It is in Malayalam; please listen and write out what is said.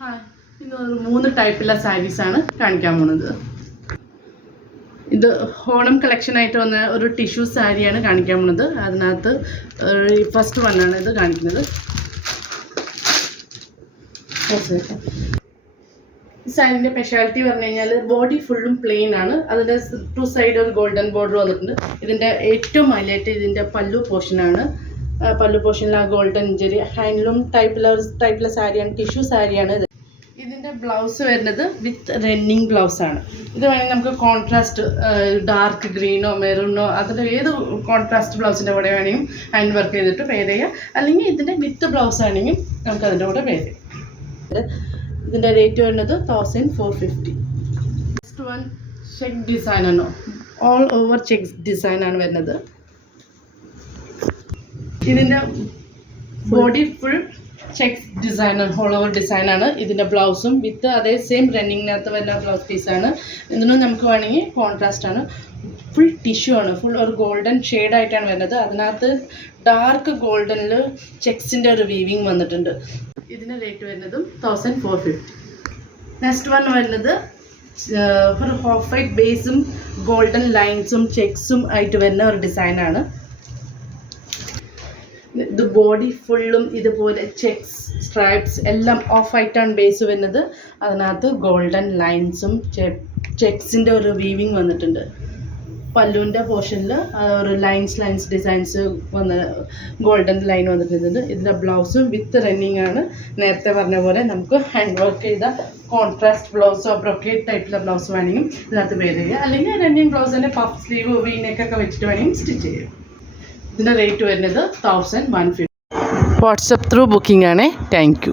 ഇന്ന് 3 ടൈപ്പുള്ള സാരീസാണ് കാണിക്കാൻ പോകുന്നത്. ഇത് ഓണം കളക്ഷനായിട്ട് വന്ന ഒരു ടിഷ്യൂ സാരിയാണ് കാണിക്കാൻ പോകുന്നത്. അതിനകത്ത് ഫസ്റ്റ് വണ്ണാണ് ഇത് കാണിക്കുന്നത്. ഈ സാരീൻ്റെ സ്പെഷ്യാലിറ്റി പറഞ്ഞു കഴിഞ്ഞാൽ ബോഡി ഫുള്ളും പ്ലെയിൻ ആണ്. അതിൻ്റെ 2 സൈഡ് ഒരു ഗോൾഡൻ ബോർഡർ വന്നിട്ടുണ്ട്. ഇതിൻ്റെ ഏറ്റവും ഹൈലൈറ്റ് ഇതിൻ്റെ പല്ലു പോർഷനാണ്. പല്ലു പോർഷനിൽ ആ ഗോൾഡൻ ജെറി ഹാൻഡ്ലൂം ടൈപ്പിലെ സാരിയാണ്, ടിഷ്യൂ സാരിയാണ് ഇത്. ഇതിൻ്റെ ബ്ലൗസ് വരുന്നത് വിത്ത് റണ്ണിങ് ബ്ലൗസാണ്. ഇത് വേണമെങ്കിൽ നമുക്ക് കോൺട്രാസ്റ്റ് ഡാർക്ക് ഗ്രീനോ മെറൂണോ അതിൻ്റെ ഏത് കോൺട്രാസ്റ്റ് ബ്ലൗസിൻ്റെ കൂടെ വേണമെങ്കിൽ ഹാൻഡ് വർക്ക് ചെയ്തിട്ട് പെയർ ചെയ്യാം. അല്ലെങ്കിൽ ഇതിൻ്റെ വിത്ത് ബ്ലൗസ് ആണെങ്കിൽ നമുക്ക് അതിൻ്റെ കൂടെ പെയർ ചെയ്യാം. ഇതിൻ്റെ റേറ്റ് വരുന്നത് 1450. നെക്സ്റ്റ് വൺ ചെക്ക് ഡിസൈനാണോ, ഓൾ ഓവർ ചെക്ക് ഡിസൈനാണ് വരുന്നത്. ഇതിൻ്റെ ബോഡി ഫുൾ ചെക്സ് ഡിസൈനാണ്, ഓൾ ഓവർ ഡിസൈനാണ്. ഇതിൻ്റെ ബ്ലൗസും വിത്ത് അതേ സെയിം റണ്ണിങ്ങിനകത്ത് വരുന്ന ബ്ലൗസ് പീസാണ്. ഇതിനും നമുക്ക് വേണമെങ്കിൽ കോൺട്രാസ്റ്റ് ആണ്. ഫുൾ ടിഷ്യൂ ആണ്, ഫുൾ ഒരു ഗോൾഡൻ ഷെയ്ഡായിട്ടാണ് വരുന്നത്. അതിനകത്ത് ഡാർക്ക് ഗോൾഡനിൽ ചെക്സിൻ്റെ ഒരു വീവിങ് വന്നിട്ടുണ്ട്. ഇതിൻ്റെ റേറ്റ് വരുന്നതും 1450. നെക്സ്റ്റ് വൺ വരുന്നത് ഒരു ഓഫ് വൈറ്റ് ബേസും ഗോൾഡൻ ലൈൻസും ചെക്സും ആയിട്ട് വരുന്ന ഒരു ഡിസൈനാണ്. ഇത് ബോഡി ഫുള്ളും ഇതുപോലെ ചെക്സ് സ്ട്രൈപ്സ് എല്ലാം ഓഫ് ആയിട്ടാണ് ബേസ് വരുന്നത്. അതിനകത്ത് ഗോൾഡൻ ലൈൻസും ചെക്സിൻ്റെ ഒരു വീവിങ് വന്നിട്ടുണ്ട്. പല്ലുവിൻ്റെ പോർഷനിൽ ഒരു ലൈൻസ് ഡിസൈൻസ് വന്ന ഗോൾഡൻ ലൈൻ വന്നിട്ടുണ്ട്. ഇതിൻ്റെ ബ്ലൗസും വിത്ത് റണ്ണിങ് ആണ്. നേരത്തെ പറഞ്ഞ പോലെ നമുക്ക് ഹാൻഡ് വർക്ക് ചെയ്ത കോൺട്രാസ്റ്റ് ബ്ലൗസോ ബ്രൊക്കേറ്റ് ടൈപ്പിലെ ബ്ലൗസ് വേണമെങ്കിൽ ഇതിനകത്ത് വെയർ ചെയ്യുക. അല്ലെങ്കിൽ റണ്ണിങ് ബ്ലൗസ് തന്നെ പഫ് സ്ലീവ് വീനെക്കൊക്കെ വെച്ചിട്ട് വേണമെങ്കിൽ സ്റ്റിച്ച് ചെയ്യും. ഇതിൻ്റെ റേറ്റ് വരുന്നത് 1150. വാട്സപ്പ് ത്രൂ ബുക്കിംഗ് ആണ്. Thank you.